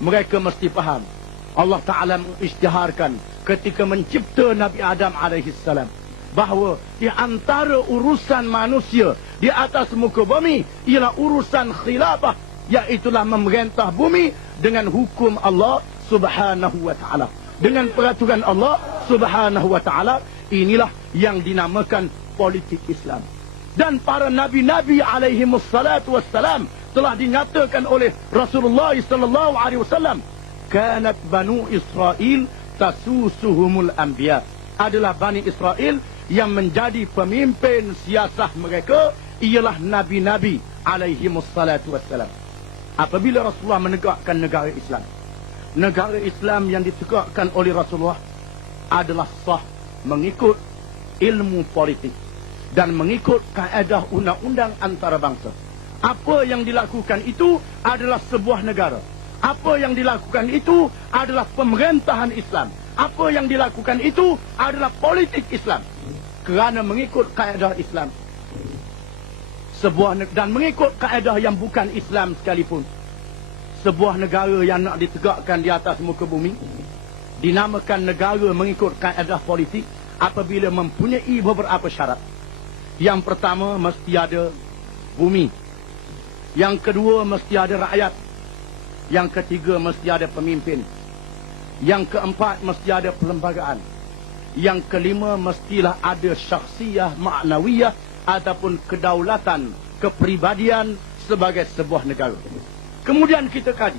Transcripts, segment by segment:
mereka mesti faham. Allah Ta'ala mengisytiharkan ketika mencipta Nabi Adam alaihissalam bahawa di antara urusan manusia di atas muka bumi ialah urusan khilafah, iaitulah memerintah bumi dengan hukum Allah Subhanahu wa Ta'ala, dengan peraturan Allah Subhanahu wa Ta'ala. Inilah yang dinamakan politik Islam. Dan para nabi-nabi alaihimussalatu wassalam telah dinyatakan oleh Rasulullah sallallahu alaihi wasallam, kanat banu Israel tasusuhumul anbiya, adalah Bani Israel yang menjadi pemimpin siasah mereka ialah nabi-nabi alaihimussalatu wassalam. Apabila Rasulullah menegakkan negara Islam yang ditegakkan oleh Rasulullah adalah sah mengikut ilmu politik dan mengikut kaedah undang-undang antarabangsa. Apa yang dilakukan itu adalah sebuah negara. Apa yang dilakukan itu adalah pemerintahan Islam. Apa yang dilakukan itu adalah politik Islam. Kerana mengikut kaedah Islam. Dan mengikut kaedah yang bukan Islam sekalipun. Sebuah negara yang nak ditegakkan di atas muka bumi dinamakan negara mengikut kaedah politik apabila mempunyai beberapa syarat. Yang pertama, mesti ada bumi. Yang kedua, mesti ada rakyat. Yang ketiga, mesti ada pemimpin. Yang keempat, mesti ada perlembagaan. Yang kelima, mestilah ada syakhsiyah ma'nawiyah ataupun kedaulatan, kepribadian sebagai sebuah negara. Kemudian kita kaji,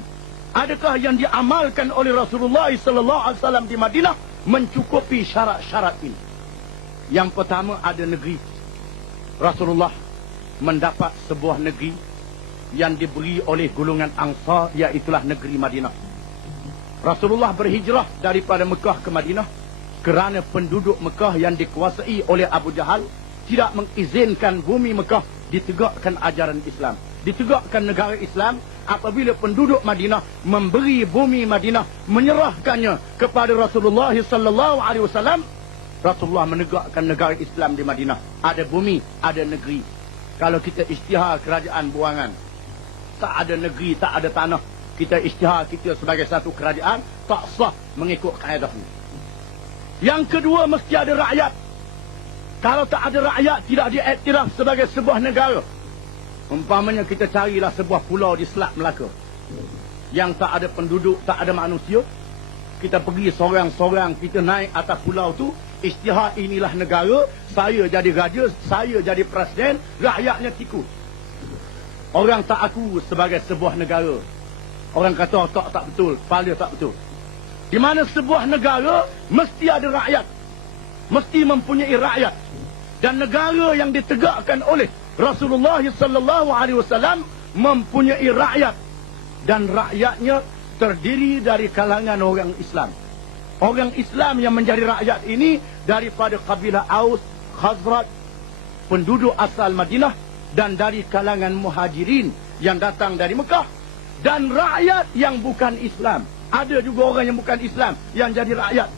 adakah yang diamalkan oleh Rasulullah SAW di Madinah mencukupi syarat-syarat ini? Yang pertama, ada negeri. Rasulullah mendapat sebuah negeri yang diberi oleh golongan Ansar, iaitulah negeri Madinah. Rasulullah berhijrah daripada Mekah ke Madinah kerana penduduk Mekah yang dikuasai oleh Abu Jahal tidak mengizinkan bumi Mekah ditegakkan ajaran Islam, ditegakkan negara Islam. Apabila penduduk Madinah memberi bumi Madinah, menyerahkannya kepada Rasulullah sallallahu alaihi wasallam, Rasulullah menegakkan negara Islam di Madinah. Ada bumi, ada negeri. Kalau kita isytihar kerajaan buangan, tak ada negeri, tak ada tanah, kita isytihar kita sebagai satu kerajaan, tak sah mengikut kaedah ini. Yang kedua, mesti ada rakyat. Kalau tak ada rakyat, tidak diiktiraf sebagai sebuah negara. Umpamanya kita carilah sebuah pulau di Selat Melaka yang tak ada penduduk, tak ada manusia. Kita pergi sorang-sorang, kita naik atas pulau tu, isytihar inilah negara, saya jadi raja, saya jadi presiden, rakyatnya ikut. Orang tak aku sebagai sebuah negara. Orang kata tak betul, kepala tak betul. Di mana sebuah negara mesti ada rakyat, mesti mempunyai rakyat. Dan negara yang ditegakkan oleh Rasulullah sallallahu alaihi wasallam mempunyai rakyat, dan rakyatnya terdiri dari kalangan orang Islam. Orang Islam yang menjadi rakyat ini daripada kabilah Aus, Khazraj, penduduk asal Madinah, dan dari kalangan muhajirin yang datang dari Mekah, dan rakyat yang bukan Islam. Ada juga orang yang bukan Islam yang jadi rakyat.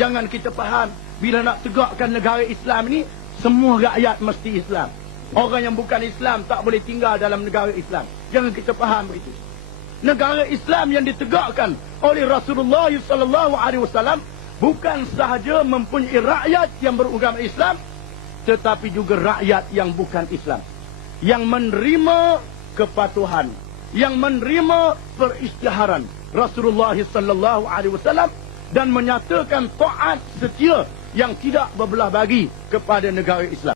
Jangan kita faham bila nak tegakkan negara Islam ini semua rakyat mesti Islam. Orang yang bukan Islam tak boleh tinggal dalam negara Islam. Jangan kita faham begitu. Negara Islam yang ditegakkan oleh Rasulullah sallallahu alaihi wasallam bukan sahaja mempunyai rakyat yang beragama Islam, tetapi juga rakyat yang bukan Islam, yang menerima kepatuhan, yang menerima perisytiharan Rasulullah sallallahu alaihi wasallam dan menyatakan taat setia yang tidak berbelah bagi kepada negara Islam.